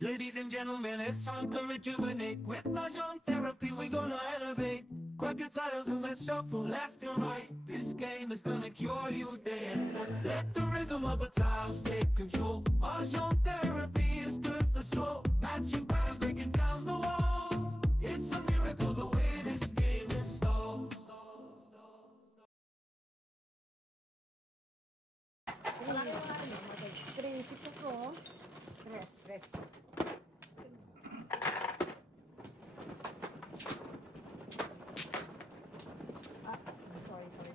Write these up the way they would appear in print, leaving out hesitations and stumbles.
Ladies and gentlemen, it's time to rejuvenate. With Mahjong therapy, we're gonna elevate. Grab your titles and let's shuffle left and right. This game is gonna cure you day and night. Let the rhythm of the tiles take control. Mahjong therapy is good for soul. Matching patterns, breaking down the walls. It's a miracle the way this game installs. Three, six ako. Tres.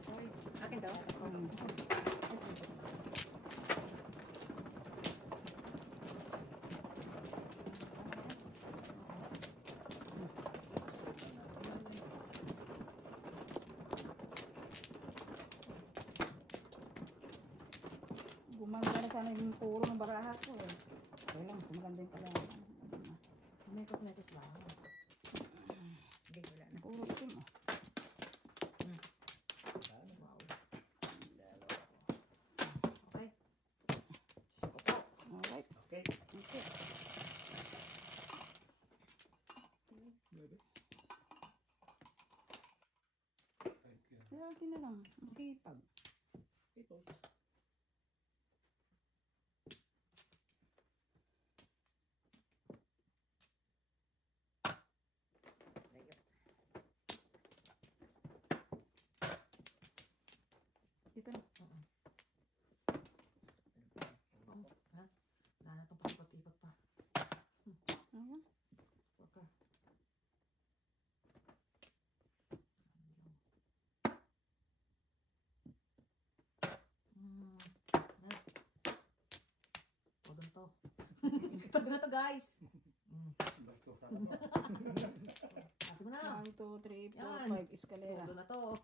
Sorry. Akin daw? Gumanda na sana yung puro ng baraha ko eh. Kaya lang, mas maganda yung pala. Mekos lang. Hindi, wala na. Puro ito mo. Wow. Okay. Alright. Okay. Kaya akin na lang. Masipag. Ito. Dito na. Ha? Wala na itong paikot-ikot pa. Ayan. Okay. Todo to. Todo na to, guys. Basto sana to. Kasi mo na. 1, 2, 3, 4, Yan. 5. Escalera. Todo na to.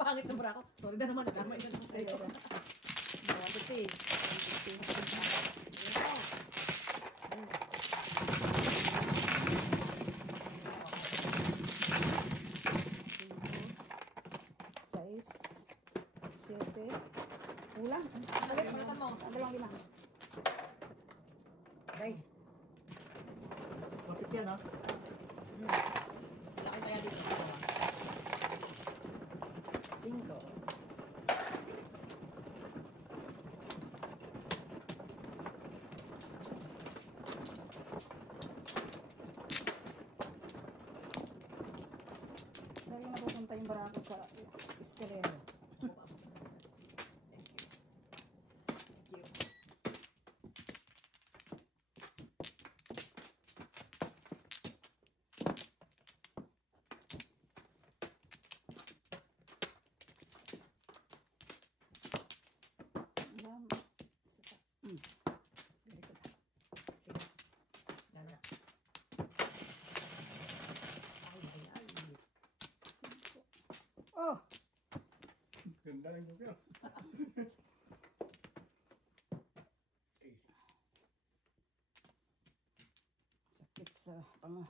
Pangit na bra ko. Sorry na naman. Nagkarma ito na tayo. 7. Ulang. Balatan mo. 2, 5. Guys. Kapit yan ha. Laki kaya dito. 5. Lagi napupunta yung barako sa escalera. Thank you. Thank you. Ayan. Isa pa. Very good. Yan na. Ay. 5. Oh! Ganda rin mo. Sakit sa panga.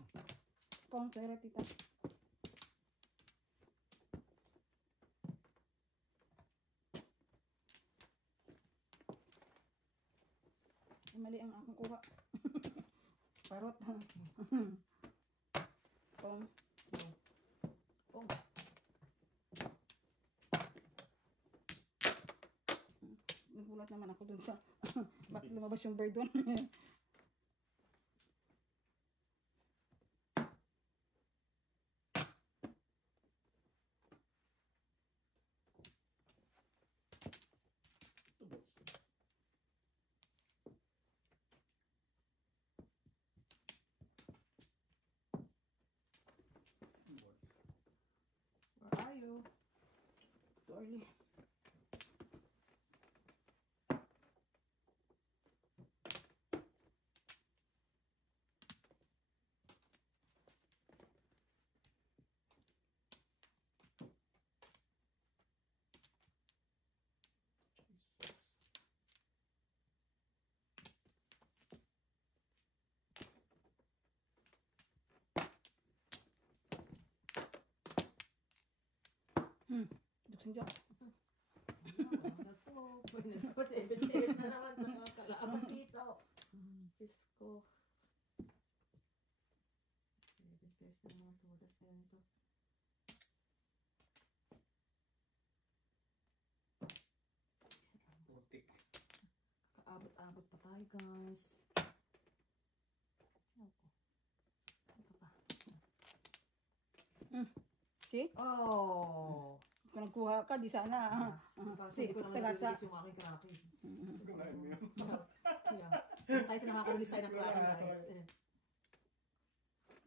Pang sera tita. Mali ang akong kuha. Parot. Pang. Oh. Nagulat naman ako dun sa bakit lumabas yung bird doon. Tubos. Where are you? Too early. Duksin dyan. Naku, pwede na po 7 years na naman sa mga kalaban dito. Diyos ko. mga tudas. Ayan ito. Putik. Kaabot-abot pa tayo, guys. Ito pa. See? Oh! Kung nagkuha ka, di sana. Parang hindi ko naman sagasa. nare-release yung aking kraken. Ganahin mo yun. Yeah. Doon tayo sa nakaka-release tayo ng kraken, guys.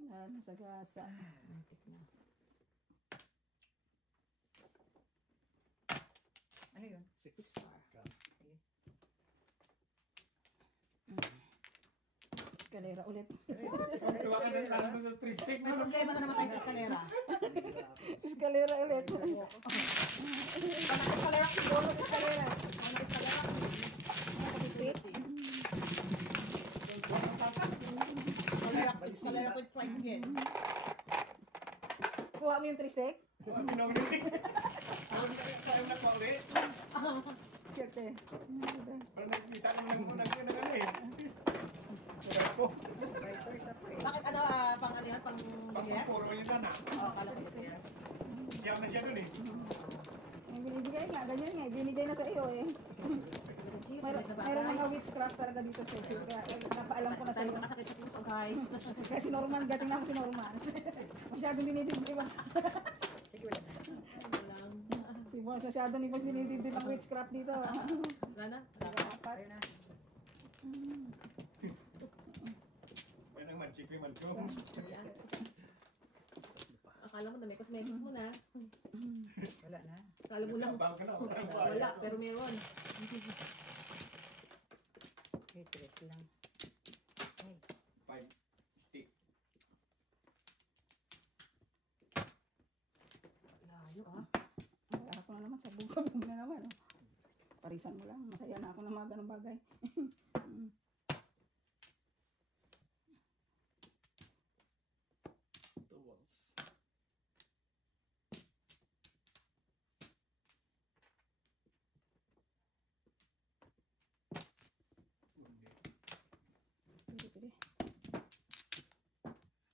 Eh, Nasagasa. antik na. Ano yun? Six. Star. Eskalera ulit. Tuwa ka na lang sa three-stick May problema na naman tayo sa eskalera. Eskalera ulit. Eskalera, siguro ng eskalera. Ang eskalera. Eskalera with strikes again. Kuha mo yung trisek? Pinaulit. Parang nakuha ulit. Siyete. Parang nakikita naman mo na ano eh. Kaya ko. Bakit ano, pang ano yan? Pang biyer? Puro niya sana. Oo, kala ko biyer. Siyak na siya dun eh. Ang binibigay nga, ganyan nga. Binigay na sa iyo eh. Mayroon mga witchcraft talaga dito sa iyo. Kaya napaalam ko na sa Tayo iyo. makasakit sa puso, guys. Kaya si Norman, gating na ako si Norman. Masyadong dinidibdib ba? Sige, wala na. Si Boss, masyadong ni Boss dinidibdib ang witchcraft dito. Wala na? Apat. Ayun na. May nang magic yung malko. Ayan. Akala mo na may cosmetics mo na. Wala na. Akala mo lang. Bang ka na. Wala, pero meron. Okay, tres lang. Ay, 5 stick. Layo ah. Wala ko na naman, sabog-sabog na naman. Oh. Parisan mo lang, masaya na ako ng mga ganong bagay. Two walls. Pwede, pwede.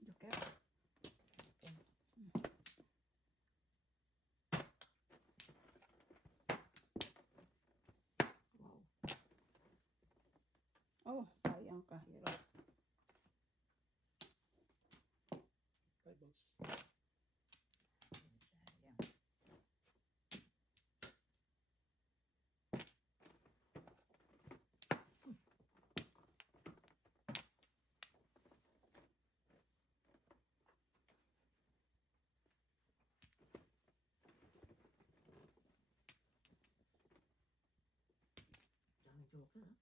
Joker. Wow. Oh, sayang ka. Hero. 5 balls. sayang. Dami joker ah.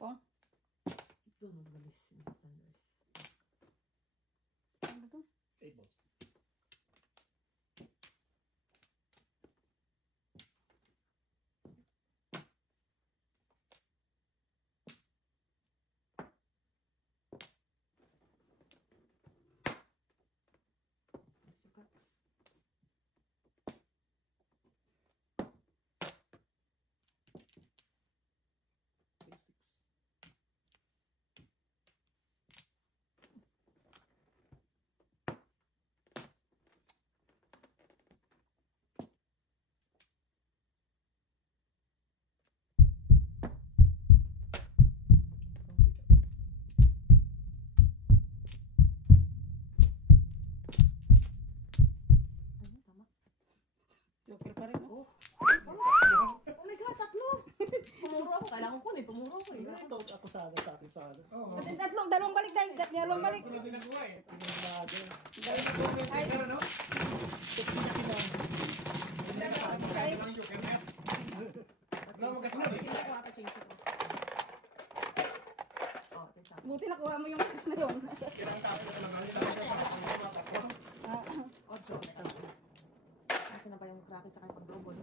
Oh, Ito no, galis. Mrs. Thunders. ano to? 8 balls. Sukat. Six sticks. Ano, tama? Joker pa rin. Oh. Oh my God, tatlo! Pumuro ako. Kailangan ko eh. Pumuro ako eh. Ito ako sa atin sa ano. Oo. Dalawang balik dahil. Dalawang balik. Hindi nagawa eh. Ay, Pero no? guys. Wala mo kasi Change ko ata, change ko. Oh, ito yung sa akin. Buti nakuha mo yung kiss na yun. Kirang tapos ko lang. Ah, Oh, so, teka lang. Nasa na ba yung kraken tsaka yung pag-double?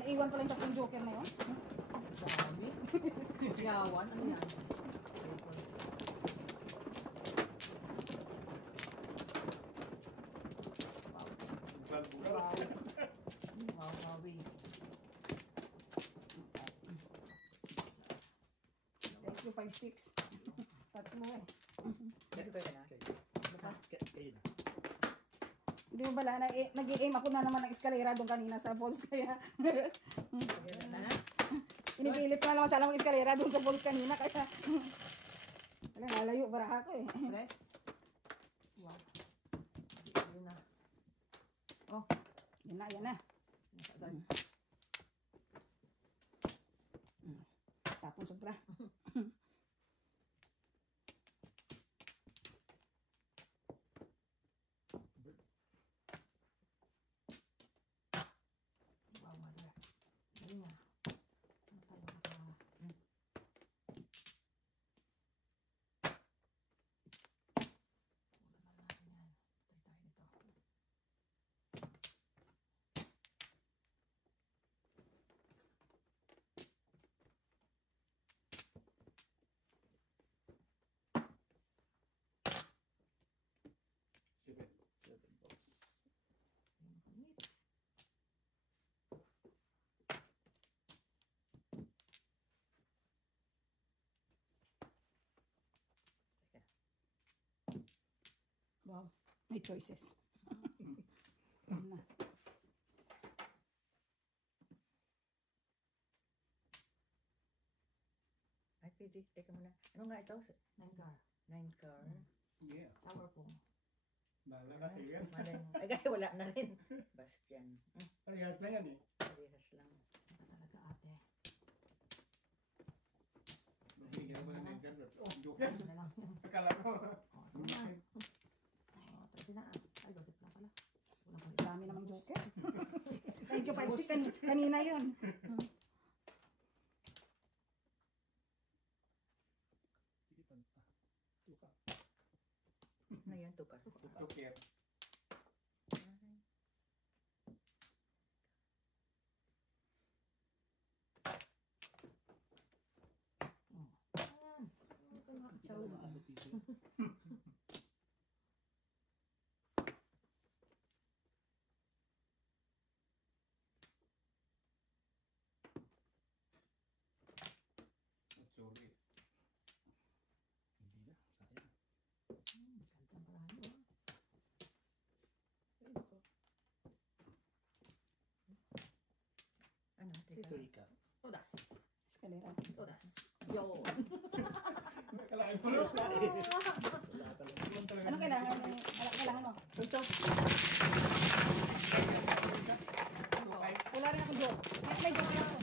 naiwan pala yung tatlong joker na yun. Dami. Yawan, ano yan? Bugal-bugal. Wow. Wow, wawi. Thank you, 5-6. Tatlo eh. Nag-prepare ka na? Hindi mo bala, nag-i-aim ako na naman ng eskalera doon kanina sa balls kaya. Sige na. Inipilit ko na naman sana mag eskalera doon sa balls kanina kaya. Wala, nalayo para ako eh. Press. Wow. Yun na. Oh, Yan na, yan na. nasa agad. Tapon sobra. Wow, mother. Yun na. Ano tayo makaka... Wala na natin yan. Patay tayo nito. Seven. Init. Wow, may choices. Yan na. Ay, pwede. Teka muna. Ano nga ito? 9 car. 9 car. Yeah. Sour pong. Bahala ka sige. Ay, kaya wala na rin. Bastian. Parehas lang yan eh. Parehas lang. Iba talaga ate. Bigyan mo na ng Edgar. Oh, joke. Kasi na lang yan. Akala ko. Oh, ito na. Oh, tapos na. Ay, Joseph na pala. Wala ko Dami namang joker. Thank you, 5-6. Kanina yun. Sige pa. Tuka. Ano yan? Tukar. Tuker. Ayan. Ito na. Chow. Sorry. Hindi na. Sayang. Gandang paraan mo. Ano? Teka. Todas. Eskalera. Todas. Yo. Akalain ko lang. Ano kailangan? Kailangan mo? Ito. Wala rin ako joke. May joke lang ako.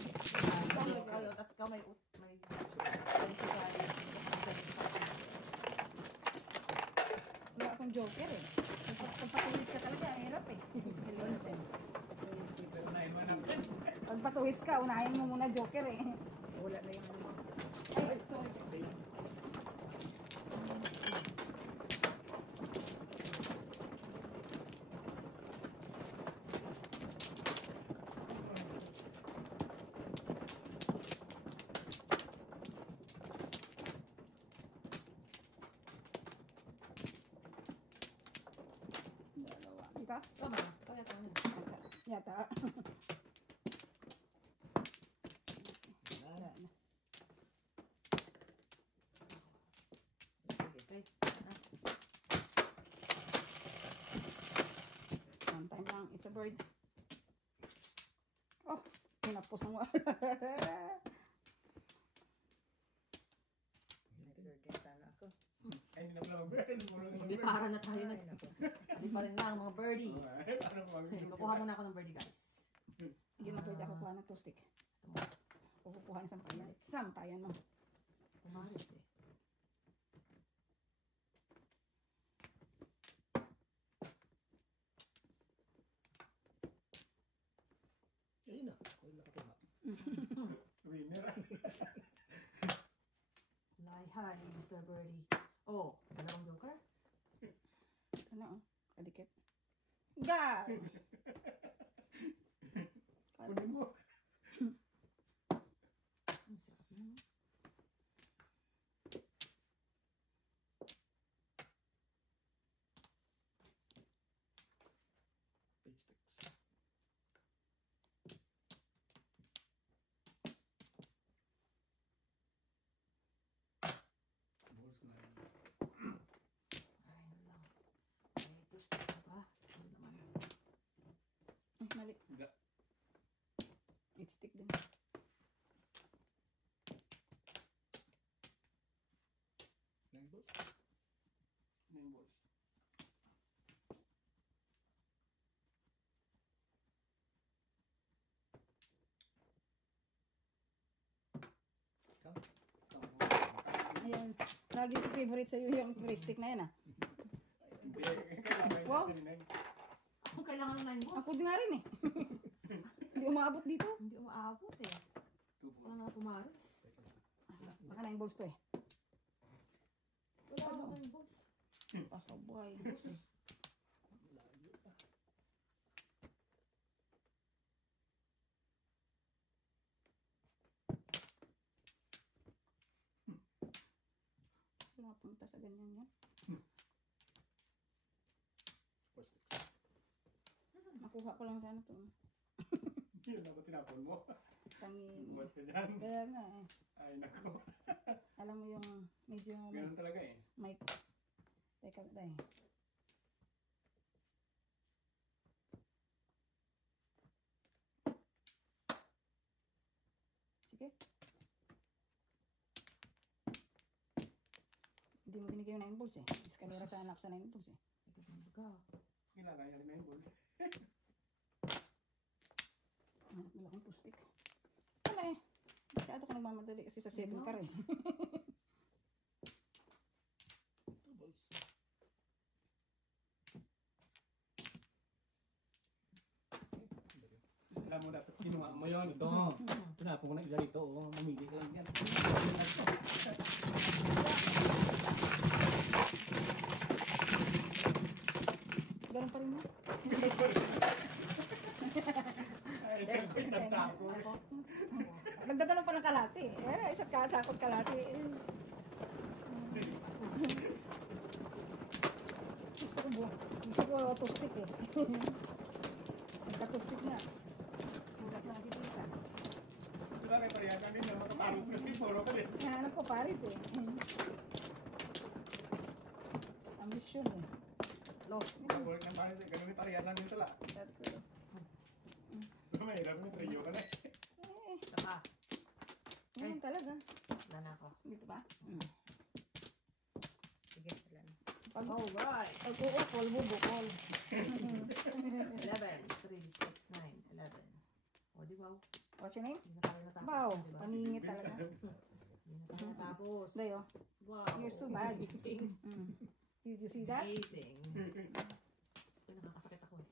Ayo, tapos ikaw may Wala akong joker eh. Pag patuwits ka talaga, ang hirap eh. Pero naiwan natin. Pag patuwits ka, unahin mo muna joker eh. Wala na yung ano. Ay, sorry. Dalawa. Ito? Tama. Ikaw yata ano. Yata. Wala na. Sige. One time lang. It's a bird. Oh, pinapos ang Nag-order sana ako. Ay, hindi na pala mag-burn. Hindi para na tayo Ay, nag... naku. Hindi pa rin lang mga birdie. Para mag-burn. Kukuha muna ako ng birdie guys. Hindi na pwede ako kuha ng two stick. Kukuha ng sampayan. Sampayan mo. Pumaris eh. Ayun na. Ayun na kapag. Winner. Lie high, Mr. Birdie. Oh, dalawang joker? Ano oh? Kadikit. God! Kunin mo. Mali. Hindi. 8 stick din. Nine balls. Nine balls. Come. Come. Ayan. Lagi sa favorite sa'yo yung 3 stick na yan ah. Hindi. Kailangan Wow. natin nine. Ako kailangan ng 9 balls. Ako din nga rin eh. Hindi umaabot dito. Hindi umaabot eh. Two balls. Wala nga pumaris. Baka 9 balls to eh. Wala nga 9 balls. Pasabay. Wala punta sa ganyan yan. Four sticks. Nakuha ko lang sana to. Yun ako tinapon mo. Kami. Bumas ka dyan. Kaya nga eh. Ay, nako. Alam mo yung medyo Ganun talaga eh. may teka tayo. Sige. Hindi mo binigay yung 9 balls eh. Iskalera sa anak sa 9 balls eh. Ikaw ng baga. Kailangan niya rin nine balls. Malaking pustik. Wala eh. Masyado ka nagmamadali kasi sa 7 ka rin. Two balls. Alam mo dapat kinuha mo yun. Ito. Tinapon ko na isa dito. Oh, mamili ka lang yan. Ganun pa rin mo. Ay, kasi nagsako. Nagdadalong pa ng kalati. Eh, isa't kasakot kalati. Gusto ko gusto ko tustik eh. Nagka-tustik na. Bukas na nakikita. Wala kayo pareha kami na makaparos kasi puro ka din. Hanap ko Paris eh. Ambisyon eh. Lost. Pagbulit ng pares eh. Ganun yung pareha lang din tala. Mahirap mo, trio ka na eh. Saka. Ngayon talaga. Wala na ako. Dito ba? Sige, wala na. Pag Alright. pag-uukol, bubukol. 11, 3, 6, 9, 11. O, di wow. What's your name? Hindi na tayo natapos. Wow, Di ba? paningit talaga. Hindi na tayo natapos. Dayo, Wow. you're so bad. Amazing. Did you see that? Amazing. Ay, nakakasakit ako eh.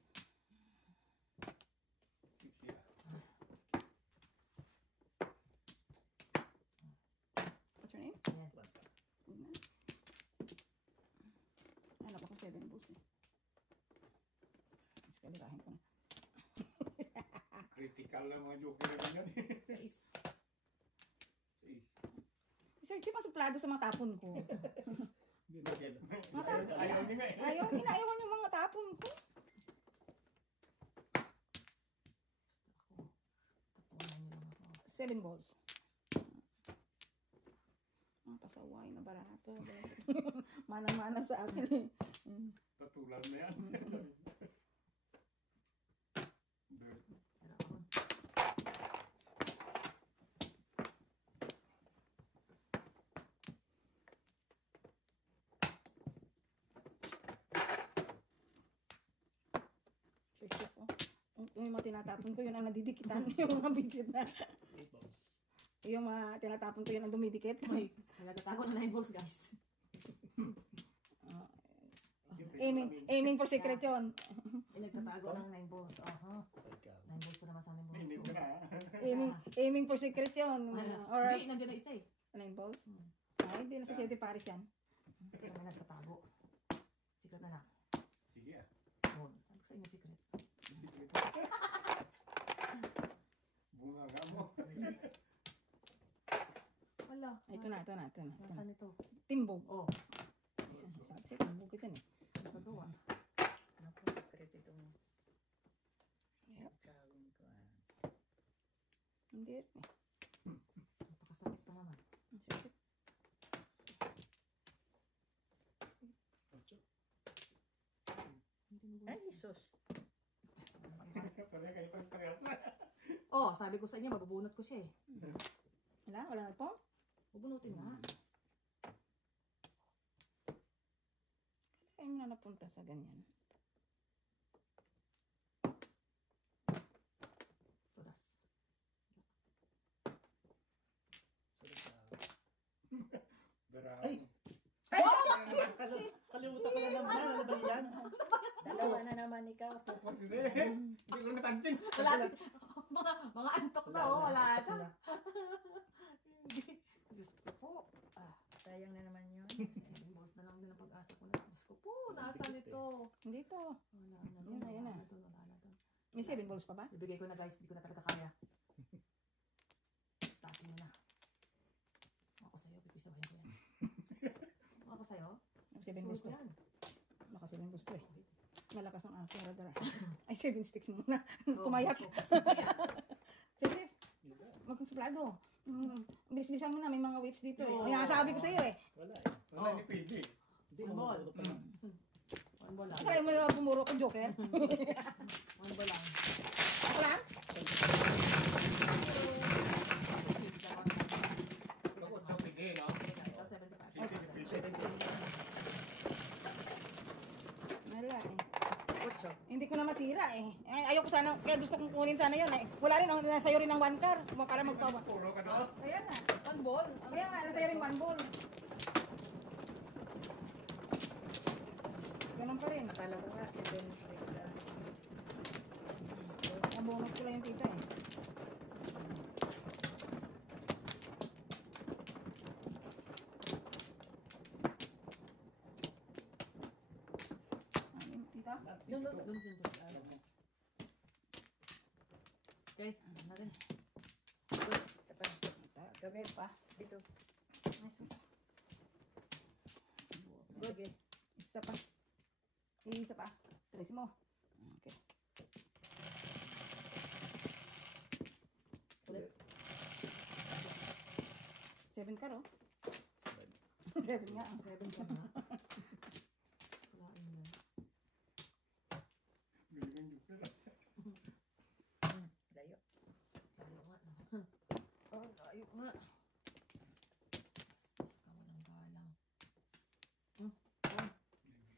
What's your name? Ayan. Hanap ako 7 balls eh. Iskalirahin ko na. Critical lang mga joker na ganyan eh. Guys. Sir, di ba suplado sa mga tapon ko? Hindi na ganyan. Mata- Ayaw niya nga eh. Ayaw, inaayawan yung mga tapon ko. Tapunan niyo lang ako. 7 balls. Ang pasaway na barato. Manang-mana sa akin eh. Tatulan na yan. Bird. Pero ako. Check ko. Yung mga tinatapon ko, yun ang nadidikitan. Yung mga bisit na. Eight balls. Yung mga tinatapon ko, yun ang dumidikit. May nagtatago na 9 balls, guys. Aiming for secret yun. May nagtatago ng 9 balls. Aha. 9 balls ko naman sana yung Hindi buhok ko ko. na. Aiming for secret yun. Or Hindi, nandiyan na isa eh. 9 balls. Ay, hindi na sa 7 pares yan. Pero may nagtatago. Secret na lang. Sige ah. Yun. Ano sa inyo secret? Bunga nga mo. Wala. Ito na. Nasaan ito? Timbog. Oh. Sabi siya, timbog ito eh. Nagagawa. Naku, secret itong Yep. gagawin ko. Hindi rin eh. Napakasakit pa naman. Ang sakit. Hindi mo Ay, sus. Pareha kayo sabi ko sa inyo, mabubunot ko siya eh. Wala na po. Bubunutin nga. Kaya mo na napunta sa ganyan. Tulas. Bravo. Ay! Kalimutan ko na naman. Ano ba yan? Dalawa na naman ikaw. Kasi hindi ko napansin. Wala na. Mga antok na oh, wala na. Diyos ko po. Sayang na naman yun. Saving balls na lang din ang pag-asa ko na. Diyos ko po, nasa nito. Hindi to. Wala na Yun na, yun na. Wala na doon. May 7 balls pa ba? Ibigay ko na guys, hindi ko na talaga kaya. Tasin mo na. Ako sa'yo, pipisabahin ko yan. Ako sa'yo, 7 balls sulit ko to. yan. Baka 7 balls to eh. Malakas ang aking radar. Ay, 7 sticks muna. Oo, Kumayat. gusto ko. Sige, magsuplado. Bilis-bilisan mo na, may mga weights dito eh. Oo. Kaya sabi ko sa'yo eh. Wala eh. Wala ni pwede. Hindi One mo ball. pa lang. One ball lang. Kaya mo na pumuro ko, Joker. One ball lang. Ako lang? Bakit sa pwede, no? Ito, 75. Wala eh. Hindi ko na masira eh. Ayoko sana, kaya gusto kong kunin sana yun eh. Wala rin, nasa'yo rin ng 1 car. Para magpawa. Puro ka doon. Kaya nga. One ball. Kaya nga, nasa'yo rin 1 ball. Ganun pa rin. Akala ko nga si Ben Street sa... Nabunot ko lang yung tita eh. Ano yung tita? Doon. Okay, natin. Isa pa. Gabi pa. Dito. Ay, sus. Good. Isa pa. Isa pa. Trace mo. Okay. Ulit. 7 ka, no? 7 nga. 7 ka na. Wala yun. Galingan yung pera. Layo. Layo nga. Oh, layo nga. Bastos ka, walang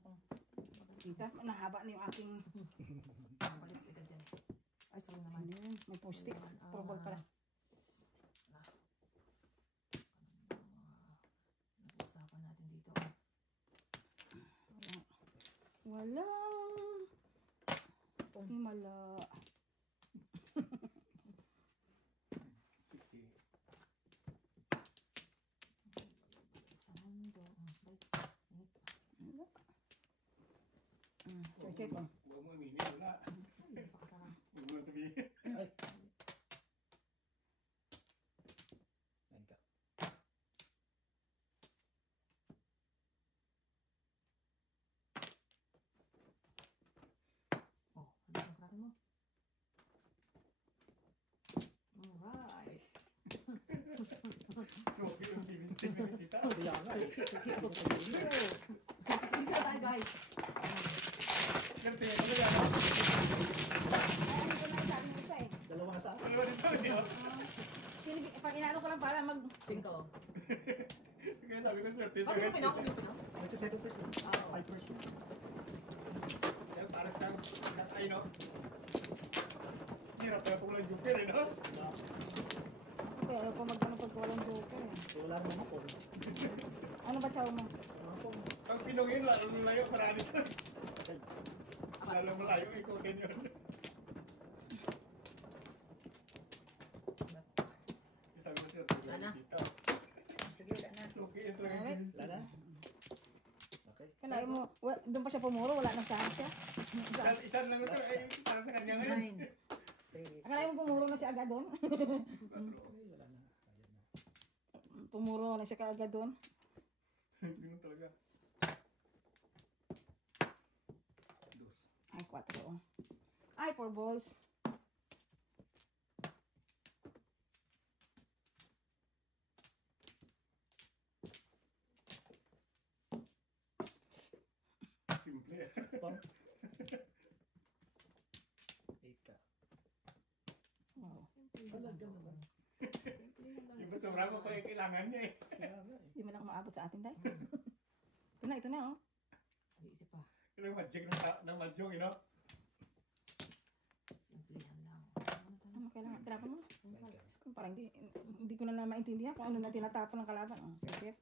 galang. Tita, nahaba na yung aking... Palit agad dyan. Ay, sorry naman. Ano yun? May 4 sticks. Probal pala. Nag-uusapan natin dito. Walang... Himala. 60. Sa mundo. Wala. Check mo. Huwag mo aminin, wala. Pakasama. Huwag mo sabihin. Ay. Ayun ka. Oh, ano ang kraken mo? Alright. So, yung bibintin kita. Kaya nga eh. Sige tayo guys. Yung tingin ko na Ay, hindi ko na sabi mo isa eh. Dalawa sa akin. Dalawa dito, di ba? Pag inaano ko lang para mag... 5. Kaya sabi ko, sir, tito. Bakit mo pinako? Nagsa 7%. Oo. 5%. Yan, para sa ay, no? Hirap na kung lang joker, eh, no? Wala. Okay, ayaw ko mag-ano pag walang joker eh. Wala naman ako. Ano ba chow mo? Ako. Ang pinungin, lalo malayo, marami ka. Ay. Lalo malayo, ikaw din yun. Sabi ko, sir, tulad Wala. dito. Sige, wala na. Suki, ito lang Alright. yung Wala na. Okay. Kaya ayaw mo, doon pa siya pumuro, wala nang saan siya. Isa lang na to, eh, para sa kanya ngayon. 9. 3. Akala mo pumuro na siya agad doon? Okay, wala na. Ayan na. Pumuro na siya kaagad doon. Ganun talaga. Dos. Ay, 4. Ay, 4 balls. Simple. Pang. 8 ka. Wow, Talaga naman. Simple lang. Yung ba sobrang mo pa yung kailangan niya eh. Kaya nga eh. Hindi mo lang maabot sa atin, Day. Ito na, oh. Iisip pa. Pero yung magic ng madyong, you know? Simple lang. Ano kailangan? Tirapan mo. Parang hindi ko na maintindihan kung ano na tinatapon ng kalaban. Oh, Sir Chef.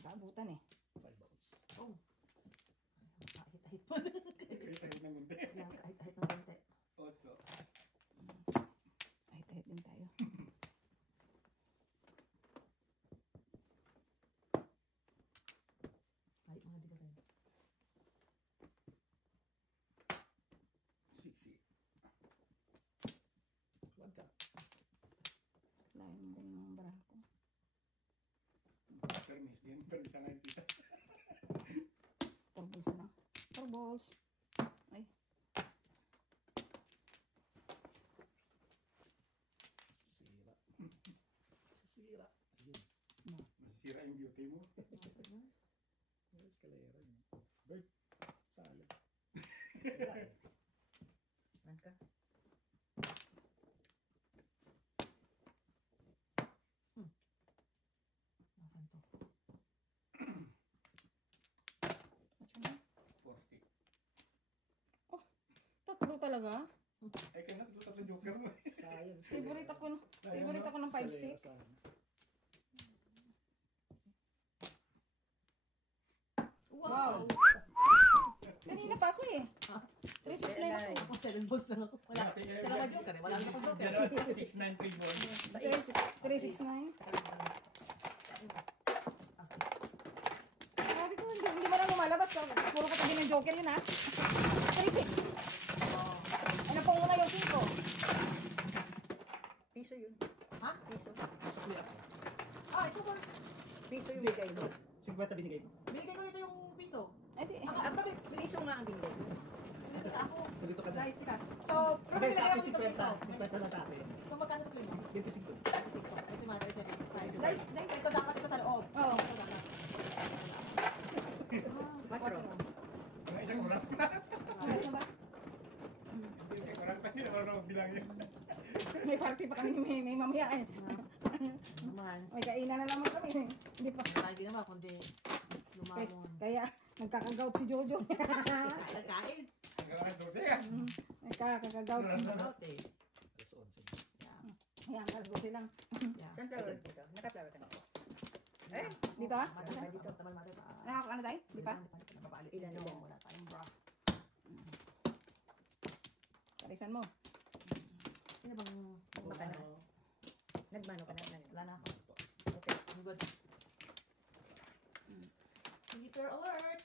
Nakabutan eh. 5 balls. Oh. Kahit-ahit pa. Kahit ng munti. Yan, kahit-ahit ng konti. 8. Ahit-ahit din tayo. Kahit mga di ka rin. 6. Wag ka. Lain mo rin ng baraha ko. Permis din. Pero isa nga yung tita. 4 balls na lang. 4 balls. Ay. Sisira. Sisira. Ayun. Masisira yung beauty mo. May escalera niya. Bird. Salo. Wala eh. Man ka. Nasaan to? What's your name? 40. Tatlo talaga? Ay, kaya natulog sa joker mo. Sayang. Favorite ako, favorite ako ng 5 stick. Wow. Kanina pa ako eh. 369 ako. Ako, 7 balls lang ako. Wala. Sila ka joker eh. Wala na akong joker. 693 Sabi ko, hindi mo na lumalabas. Puro ka tabi ng joker yun ha. 36. Ano pong una yung 5? Piso yun. Ha? Piso. Ah, ito ba? Piso yung bigay mo. 50 binigay ko. Binigay ko ito yung piso. Ay di. Ang tabi. Piso nga ang binigay ko. Dito ako. Nalito ka na. Guys, tika. So, pero Okay, sa binigay akin ako dito piso. 50 lang sa akin. So, magkano sa place? 25. Kasi mata is 75. Dice. Ito dapat ito sa loob. Oo. Quatro. Mga isang oras ka. Ano ba? Hindi kayo oras pa. Hindi na marunong bilangin. May party pa kami may mamaya eh. Naman. May kainan na naman kami. Hindi pa. Hindi naman, kundi lumamon. Kaya nagkakagaw si Jojo. Nagkain. Hanggang 12 ka. Nagkakagaw. Out eh. Alas 11. Ayan, kalbuti lang. Yeah. Saan flower dito? Naka-flower ka na. Eh, dito ah? Mata na dito. Tamal mata pa. Nakakaano tayo? Di pa? Ilan na mo? Wala tayong bra. Parisan mo. Sino bang Baka na. Nagmano ka na. wala na ako. Okay. I'm good. Meter alert!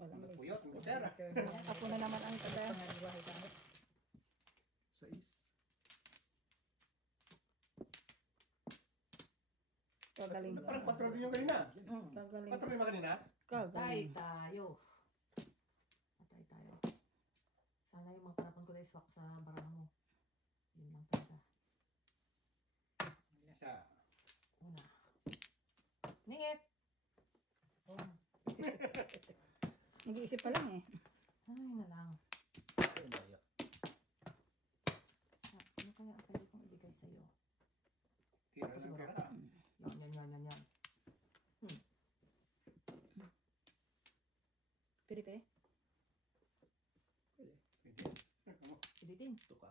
Walang Puyot, laces. mutera. Ako na naman ang kada. Pangalan ka. 6. Kagaling. Parang 4 din yung kanina. Kagaling. 4 din ba kanina? Patay Kagaling. tayo. Patay tayo. Sana yung mga panapon ko na iswak sa baraha mo. Yun lang talaga. Isa. Una. Ningit! Nag-iisip pa lang eh. Ay na lang. Ayun ba yun? Sino kaya ang pwede kong ibigay sa'yo? Tira ng pera. Yan. Piri-piri. Pwede. Pwede. Ano? Pilitin. Ito ka.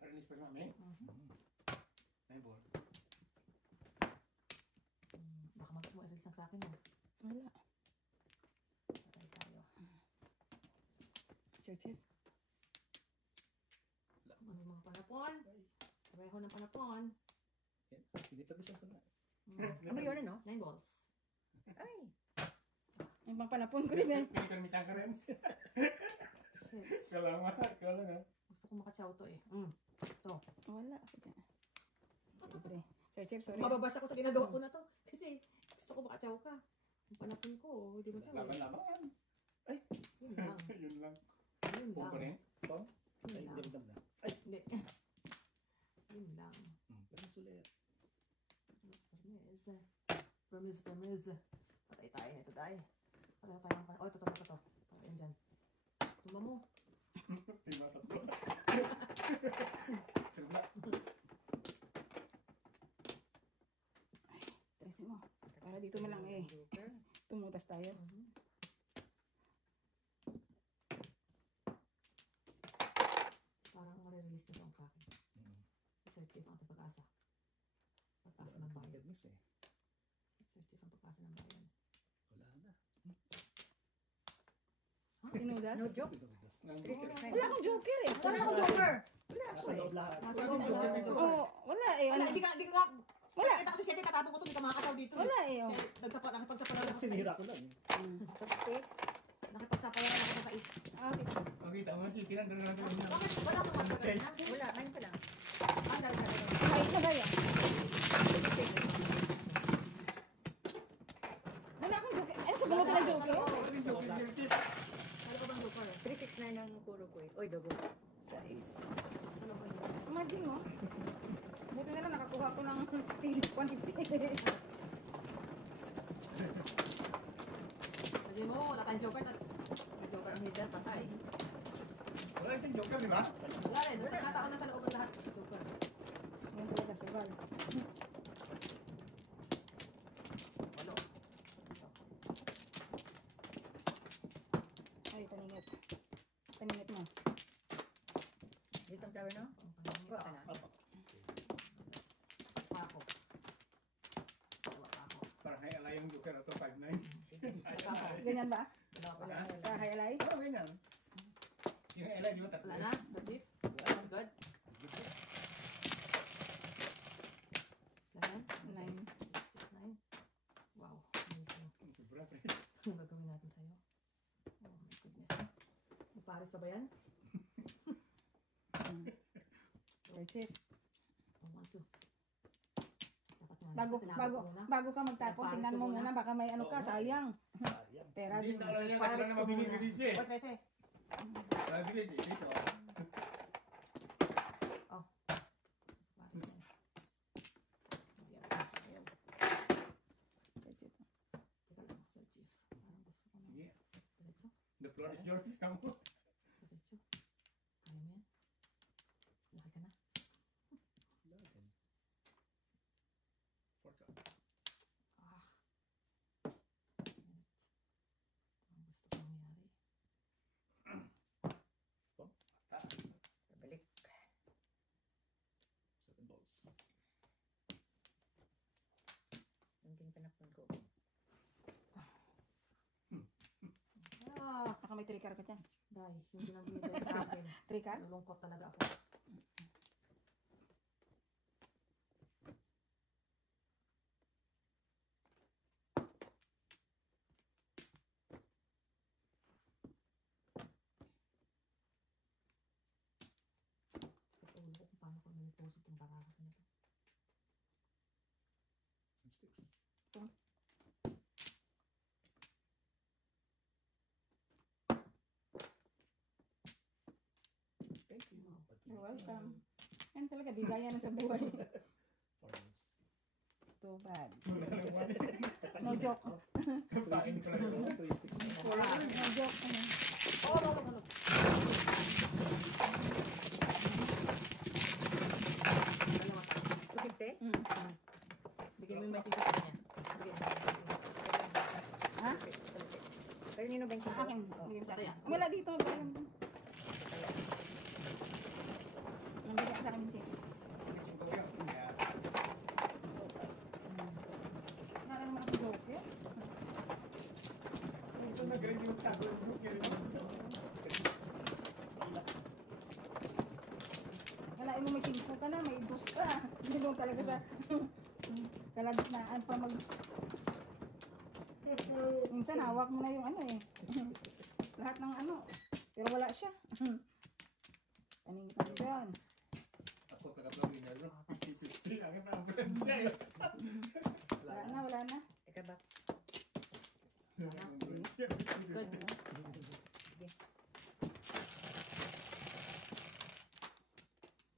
Paralis pa sa mami. May ball. Baka mag-gusto mo i-release ng kraken mo. Wala. Patay tayo. Sir Chef. Ano yung mga panapon? Pareho ng panapon. Yan. Hindi pa gusto ko na. Ano yun ano? 9 balls. Ay. Yung pang panapon ko din eh. Pili ka namin sa rin. Shit. Kailangan ha. Gusto ko makachaw to eh. Wala. Libre. Sir Chef, sorry. Mababasa ko sa ginagawa ko na to. Kasi gusto ko makachaw ka. Ang panapon ko, hindi mo chaw eh. Laban-laban. Yun lang. Yun lang. Yun Ball pa lang. rin. Ay, Yun lang. damdam na. Hindi. Yun lang. Pero sulit. Permis. Permis. Patay tayo nito tayo. Pareho tayo ng Oh, ito. Ayan dyan. Tumba mo. Diba, tatlo? Diba? Tresin mo. Para dito mo lang eh. Joker. Tumutas tayo. Parang marirelease na ito ang kraken. Search if ang pag-asa. Pag-asa ng bayan. Goodness eh. Search if ang pag-asa ng bayan. Wala na. Tinudas? No joke. Wala akong joker eh. Wala akong joker! Nasa loob lahat. Nasa loob lahat ng joker. Oo, wala eh. Wala, Ano? di ka nga. Wala. Kita ko si Shetty, katapon ko to, di ka makakasaw dito. Wala eh. Oh. Nakipagsapalan ako sa Sinira is. ko lang. Okay. Nakipagsapalan ako sa is. Okay. Okay, tama si Kiran. Doon lang doon. Bakit? Wala akong magpagay na. Wala, ayun pa lang. Ang dahil sa akin. Ay, isa ba yan? Wala akong joker. Ayun, subunutan ng joker. Wala ko bang joker? 369 ang puro ko eh. Oy, double. Size. Ano ba yun? Imagine mo. Buti na lang nakakuha ko ng 150. Kasi mo, wala tayong joker, tas may joker ang hidden, patay. Wala siyang joker, di ba? Wala rin, wala nataon na sa loob ng lahat. Joker. Yan talaga si Val. Walo. Ay, taningit. Taningit mo. Dito ang flower, no? Kuha ka na. Ako. Ako. Parang hay alay yung joker. Ito, 5-9. Ganyan ba? Wala. Sa highlight? Oo, ganyan. Yung alay, di ba? Tatlo. Wala na, Sir Chief. Good. Lahat? 9. 6-9. Wow. Amazing. Sobra, pre. Ang gagawin natin sa'yo. Oh my goodness. May Paris pa ba yan? Chef. Oh, 1-2. Dapat nga. Bago ka magtapon, Paris tingnan ko mo muna. muna, baka may ano ka, sayang. Sayang. Pera Hindi din. na alam niya. Paris Tatlo na ko mabilis muna. si Riz eh. What, Rese? Mabilis eh. Dito. Paris na. Ayan. Ayan. Teka lang, Sir Chief. Parang gusto ko na. Sige. Diretso. The floor is yours. Kamu. Diretso. Kaya mo yan? Laki ka na. Forka. Ah. Minute. Ang gusto ko mangyari. Balik. 7 balls. Nandun panapon ko. Ah, Baka may trigger ka dyan. dahil hindi nang binigay sa akin. Trigger? Nalungkot talaga ako. Sa ulo ko kung paano ko nanitusok itong barakat na ito. And sticks. Thank you. You're welcome. Yan talaga, bigayan na sa buhay. 4 balls. Too bad. No joke. Pain ko lang yun. 3 sticks. Wala. No joke. Oh, no. Dalawa tayo. Tukinte? Bigyan mo yung may sikas niya. Bigyan mo. Ha? Pero nino ba yung Sa akin. Oh. Bigyan sa akin. Kaya. Wala dito. Nabigyan sa akin yung chick. Wala naman ako joke eh. Ito na galing yung tago yung joker. Wala mo may 5 ka na, may 2 ka. Hindi mo talaga sa kalagitnaan pa mag... Minsan hawak mo na yung ano eh. Lahat ng ano. Pero wala siya. Paningit ako dyan. Ako taga-plawin niya, bro. Ang ang friend niya eh. Wala na. Teka ba? Good.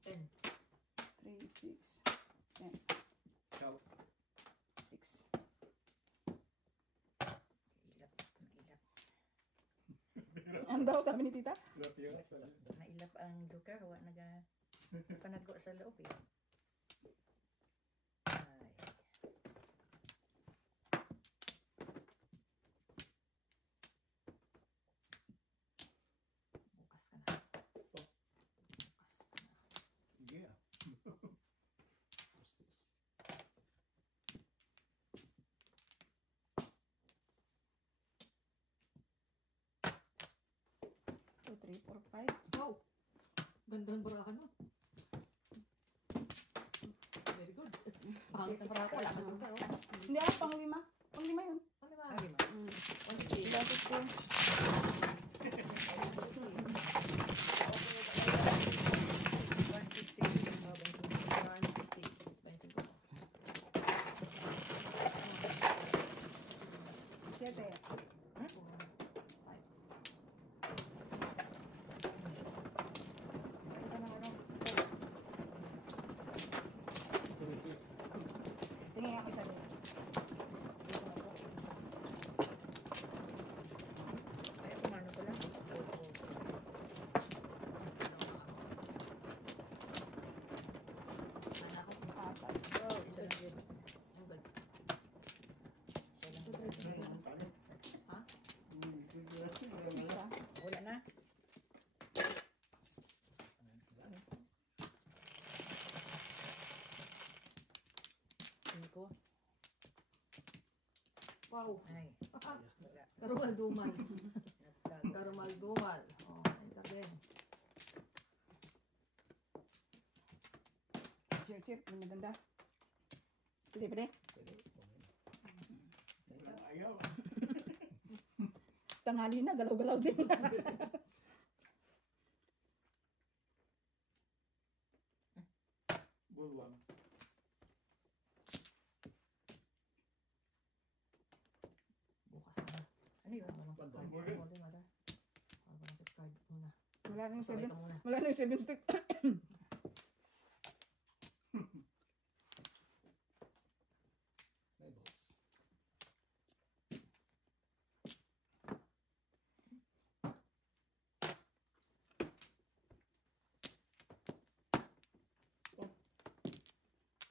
Ten. 3, 6, 10, Ikaw. 6. Ilap. Ilap. daw, sabi ni tita. Lot yun. Nailap ang joker, wa naga panago sa loob eh. Ay. Bukas ka na. Bukas ka na. Yeah. 2 sticks. 2, 3, 4, 5. Wow! Gandahan barahan mo. Very good. Pangit na barahan. Wala ka joker, oh. Hindi, pang-lima. Pang-lima yun. Ano ba? Ay, ma. 150. 150. 7. Ito na ano. Tingin ako isa dito. Ay, ako mano ko lang. Apat. Oh, isa lang yun. Isa lang yun. Isa. Wala na. Cinco. Wow. Ay, Ah, wala. Karumal-dumal. Nagtago. Karumal-dumal. Oh, ayun ka din. Chip, yung maganda. Pwede, pwede. Ayaw. Tanghali na, galaw-galaw din. Bulwang. Bukas na. Ano yun? Bandol. Morgan. Mother. Ano ba ng card muna? Wala na yung Sakay 7. ka muna. Wala na yung 7 stick. Nine balls.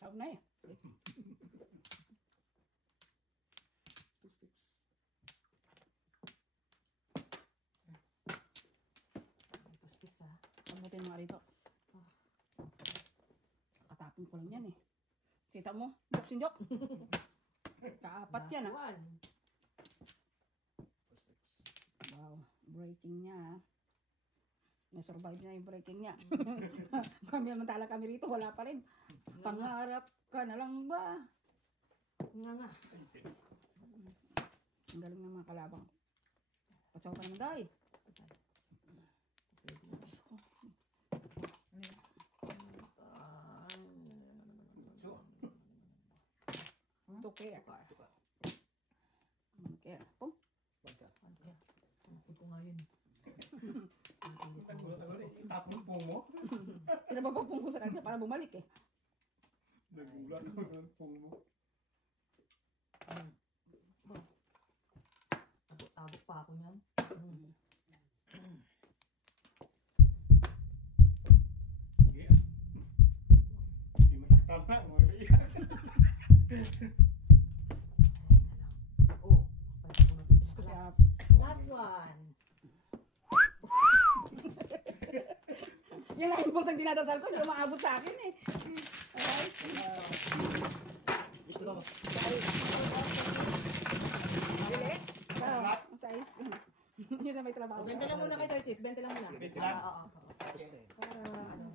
Tawag na eh. 2 sticks. Ito sticks ha. Pamutin mo nga rito. Katapon ko lang yan eh. Kita mo? Jokes and jokes. Kaapat yan ah. Last one. 4 sticks. Wow, breaking niya ah. Na-survive niya yung breaking niya. Kami mantala kami rito, wala pa rin. Pangarap ka na lang ba? Nga nga. Ang galing ng mga kalabang. Patsaw pa naman dahi. Diyos ko. Ano yun? Tukay. Tuka. Okay. Pum. Bangka. Pagod ko nga yun. Nagulat ako na. Itapon po mo. Pinababagpong ko sa kanya para bumalik eh. Nagulat ako ng pong mo. Abot pa ako niyan. Yeah. Hindi masaktan na. Mga iyak. Oh, palit ko na ito. Kasi Last one. yung lain pong sa dinadasal ko, hindi maabot sa akin eh. Alright. Gusto ka ba? Ang size. Yun na may trabaho. Bente lang muna kay Sir Chief. Bente lang muna. Bente lang? Oo. Gusto eh. Para ano.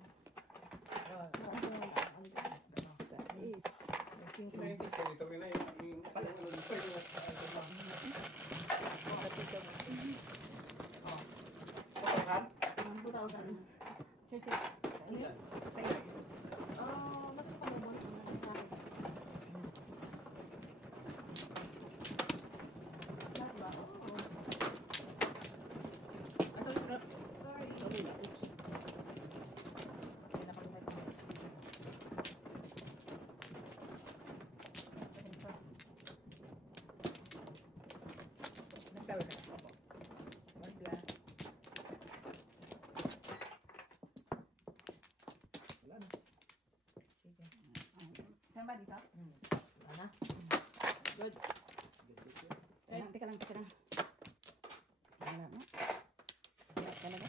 Kinaigit ko ito rin na yung palang ano dito. Pagkakan? 2,000. Check. Size. Mas panubon. Sorry. Sabi na, oops. Nagtawa ka na. One plus. Saan ba dito? Wala na. Good. Teka lang. Wala na. Wala talaga.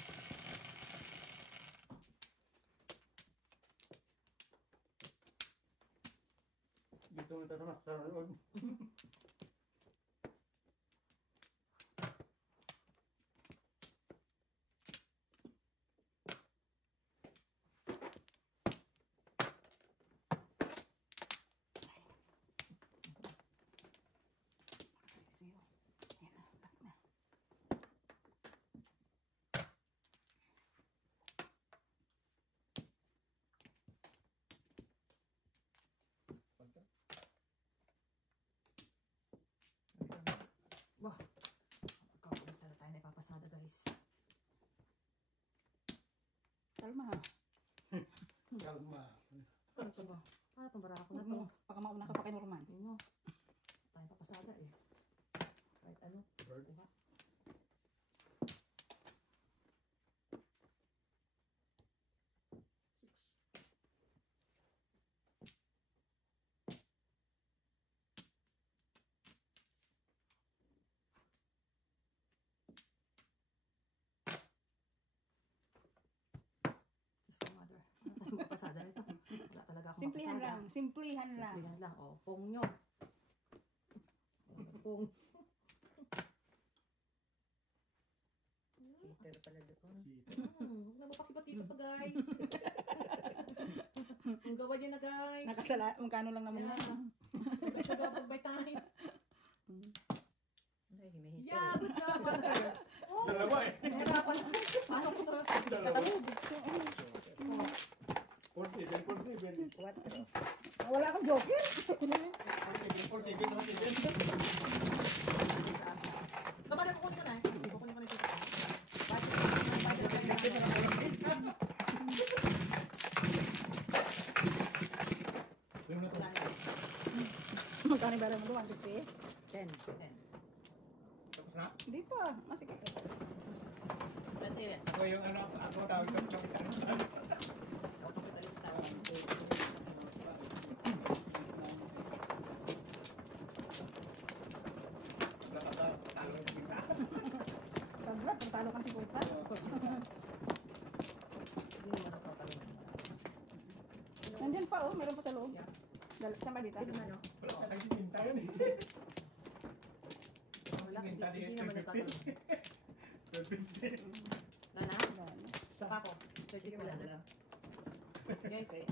Dito mo tatamak sa roon. Ayan na, lock na. Wah. Kakamusta na tayo na ipapasada guys. Kalma ha. Kalma. Ano to ba? Ano itong barako na to? Baka mauna ka pa kay Norman. Yun o. Tayo papasada eh. Kahit ano. Bird. Diba? Diyos ko, mother. Ano tayong papasada nito? Wala talaga akong Simplihan mapasada. lang. Simplihan lang. Simplihan lang. O, pong nyo. Pong. Peter pala doon. Huwag na mapakipatito pa guys. Sunggawan niya na guys. Magkano lang naman Yeah. yan. Sunggaw pag by time. Ay, himihita. Yeah, good job. mother. Oh, Dalawa eh. nahirapan. Paano ko to? Dalawa. Oh, 4-7, 4-7. 4. Wala akong joker. 4-7, 4-7, 4-7. Naman kukunin ko na eh. Kukunin ko na ito. Ano na to? Magkano ba mo doon? 150? 10. Tapos na? Hindi pa. Masige. Let's see it. Ako yung ano, ako tawag ko, kapitan. Kapitalista. Talo ng kita. Saglat, talo kang 50. Hindi naman ako kapalit. Nandiyan pa oh, meron pa sa loob. Yeah. Saan ba dito? Pwede man, no? Wala ka nang sininta yan eh. Wala, hindi naman nagkakaroon. 12-50. Lana? Wala. Saka ako. Sige, wala na. Okay, okay.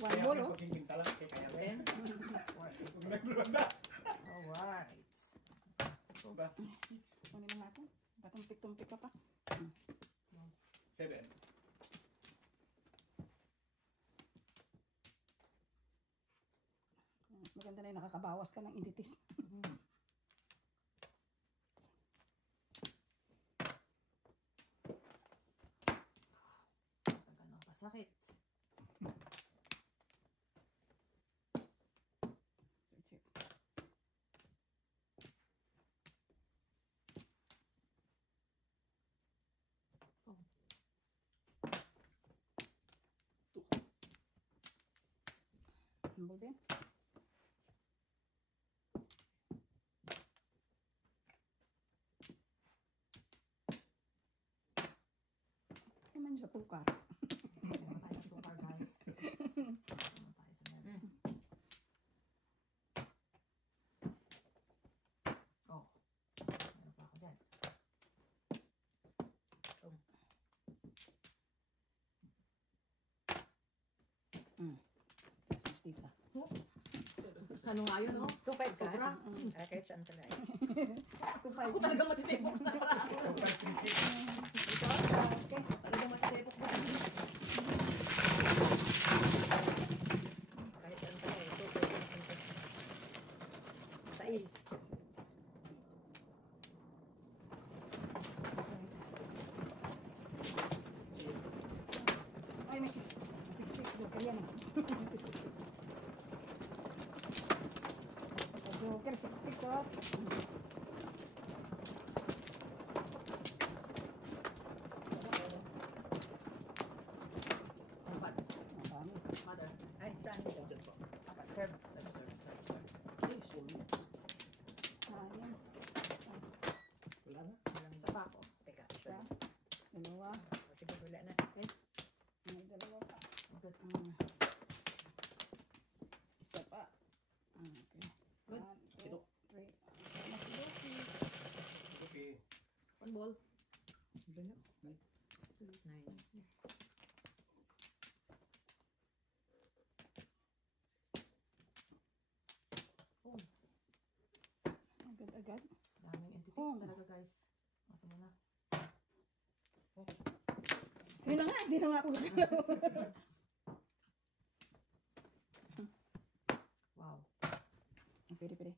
One ball oh. Pag sininta lang, kaya kaya. Then, Huwag nagluwanda. alright. Ba? Kunin na natin. Tumpik-tumpik ka pa. 7. Maganda na yung nakakabawas ka ng inditis. Ganun pasakit. Humble din. Naman sa tukar. Naman tayo sa tukar, guys. Naman tayo sa yan. Oh. Meron pa ako dyan. Tita. Ano nga yun, oh? 2.5 ka? Sobra. Kahit saan pala eh. Ako talagang matitipok sa parang. Talagang matitipok ba? Kahit saan pala eh. 2.5. 6. Ay, may 6. 6 joker yan eh. Joker, 6 oh. Ang bad. Ang dami. yan. Daming entities Oh. talaga guys. Ako na. Yun na nga, hindi na nga ako gagalaw. Wow. Pwede.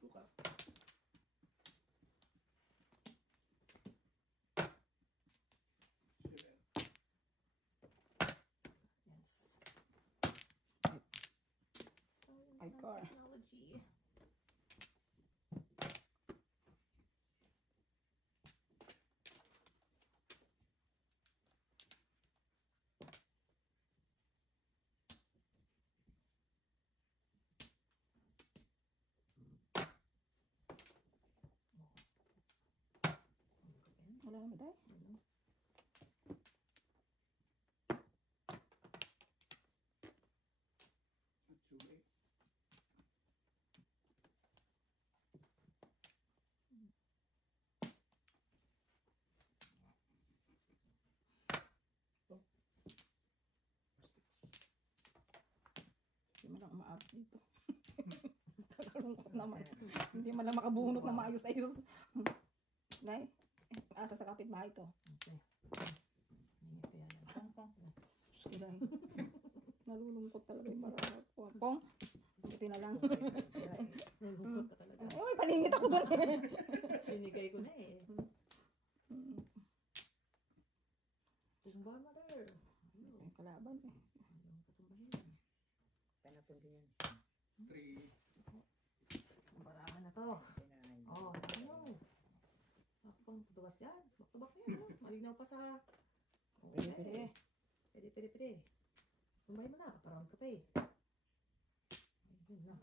Suka. Yes. Science Ay, and car. technology. Wala naman tayo. At suga eh. First Hindi man lang umaabot dito. Kakalungkot naman. Hindi man lang makabunot na maayos-ayos. Nay, asa sa kapitbahay to. Okay. Hindi kaya yan. Pong. Sila. Nalulungkot talaga yung marami. Pong, buti na lang. Nalungkot ka talaga. Uy, paningit ako doon. Binigay ko na eh. Tumba, mother. Ay, kalaban eh. Ayaw katumbahin. Panapon din yan. 3. Ang barahan na to. Pinay. Oh, ano? Ako pang tutuwas yan. Back-to-back yan. Oh. Malinaw pa sa... Pwede. Pwede. Tumbahin mo na. Kaparoon ka pa eh. Ayun na.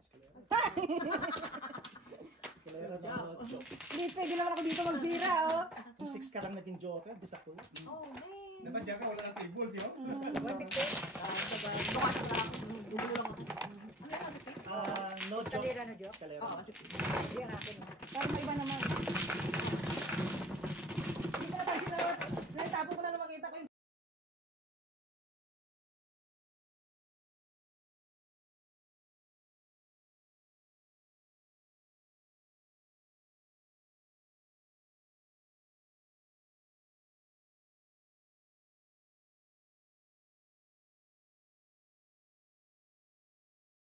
Escalera na joke. Hindi, pwede naman ako dito magsira, oh. Kung 6 ka lang naging joker, bisa ko. Oh, man. Dapat diyan ka wala ng tables, yo. No joke. Escalera na, Jo? Escalera. Oo, Hindi ang akin. Parang may iba naman.